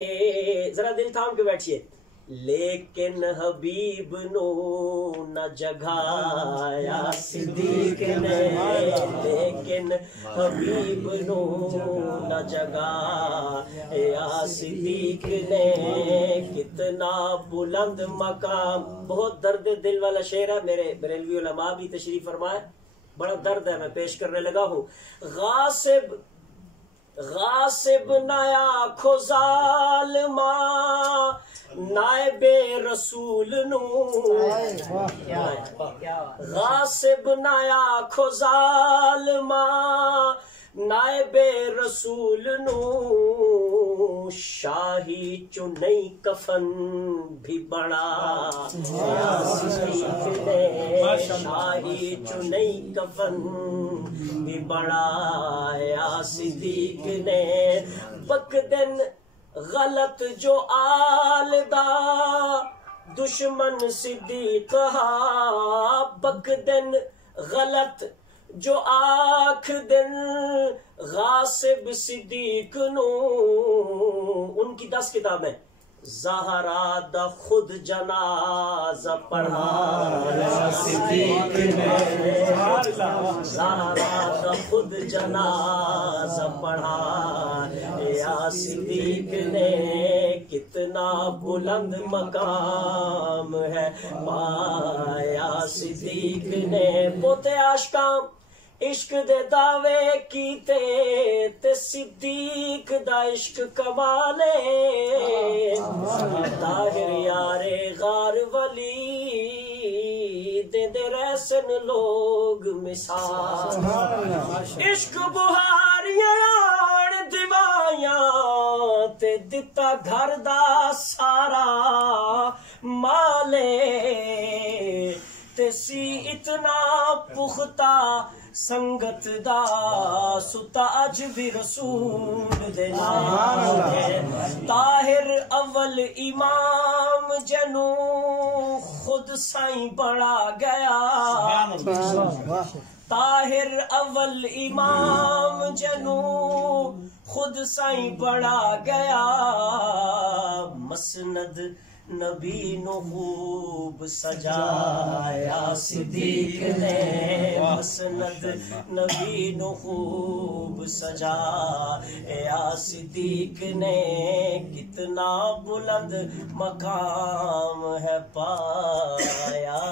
ذرا دل تھام کے بیٹھیے. لیکن حبیب نو نہ جگایا صدیق نے، لیکن حبیب نو نہ جگایا صدیق نے. کتنا بلند مقام. بہت درد دل والا شعر ہے. میرے بریلوی علماء بھی تشریف فرمائے. بڑا درد ہے، میں پیش کرنے لگا ہوں. غاصب نیا کھو ظالما نائب رسول نو، غاصب نیا کھو ظالما نائب رسول نو. شاہی چنئی کفن بھی بڑا شاہی چنئی کفن بھی بڑا یا صدیق نے. بکدن غلط جو آلدہ دشمن صدیق ہا، بکدن غلط جو آکھ دن غاصب صدیق نو. ان کی 10 کتابیں. زہرا دا خود جنازہ پڑھا صدیق نے، زہرا دا خود جنازہ پڑھا یا صدیق نے. کتنا بلند مقام ہے پایا صدیق نے. پوتے عاشقاں عشق دے دعوے کیتے تے صدیق دا عشق کمالے. طاہر یارے غار ولی دے دے رسن لوگ مثال. عشق بہاریاں دیوائیاں تے دتا گھر دا سارا مالے. تے سی اتنا پختہ سنگت دا ستا اج بھی رسول دے نال. طاہر اول امام جنو خود سائیں بڑا گیا. طاہر اول امام جنو خود سائیں بڑا گیا. مسند نبی نو خوب سجایا صدیق نے، مسند نبی نو خوب سجایا صدیق نے. کتنا بلند مقام ہے پایا